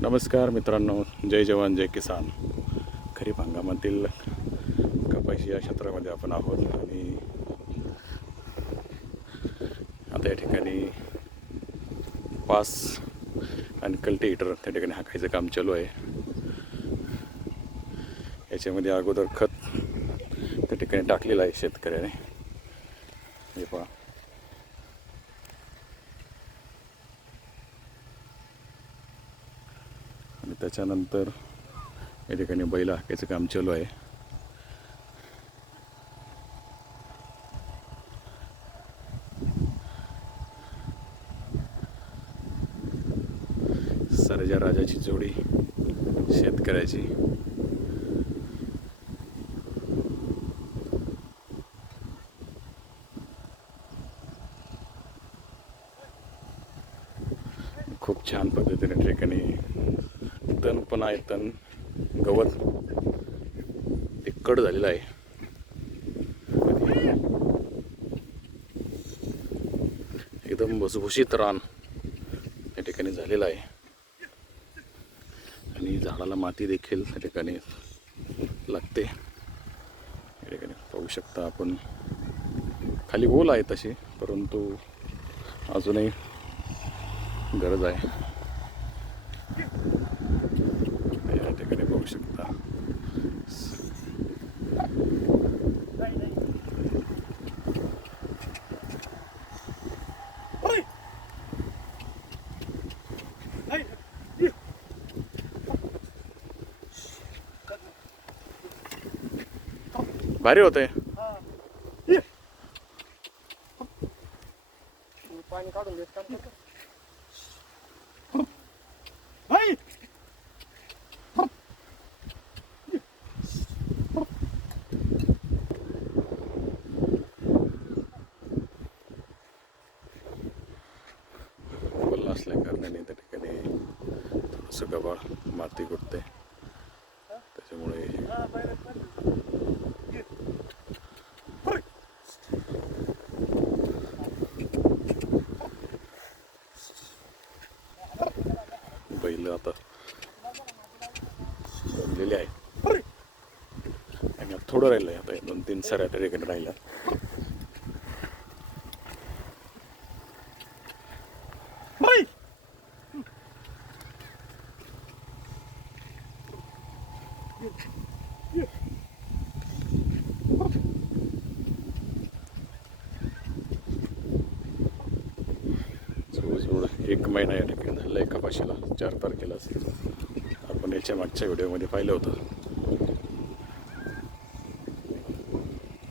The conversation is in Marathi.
नमस्कार मित्रांनो जय जवान जय किसान. खरीप हंगामातील कपाशी या क्षेत्रामध्ये आपण आहोत आणि आता या ठिकाणी पास आणि कल्टिवेटर त्या ठिकाणी हाकायचं काम चालू आहे. याच्यामध्ये अगोदर खत त्या ठिकाणी टाकलेलं आहे शेतकऱ्याने. हे पहा आणि त्याच्यानंतर या ठिकाणी बैल हाकायचं काम चालू आहे. सरजा राजाची जोडी शेतकऱ्याची. खूप छान पद्धतीने ठिकाणी तण पण आहे तण गवत ते कड झालेलं आहे. एकदम भुसभुशीत रान या ठिकाणी झालेलं आहे. आणि झाडाला माती देखील त्या ठिकाणी लागते. या ठिकाणी पाहू शकता आपण. खाली ओल आहे तशी परंतु अजूनही गरज आहे. शकता भारी होते पाणी काढून देत नाही कारणाने त्या ठिकाणी. थोडंसं गबाळ माती गुटते त्याच्यामुळे बैल आता बनलेले आहे आणि आता थोडं राहिलं आहे आता दोन तीन सऱ्या त्या ठिकाणी राहिल्या. एक महिना या ठिकाणी झाला आहे कपाशीला चार तारखेला आपण याच्या मागच्या व्हिडिओमध्ये पाहिलं होतं.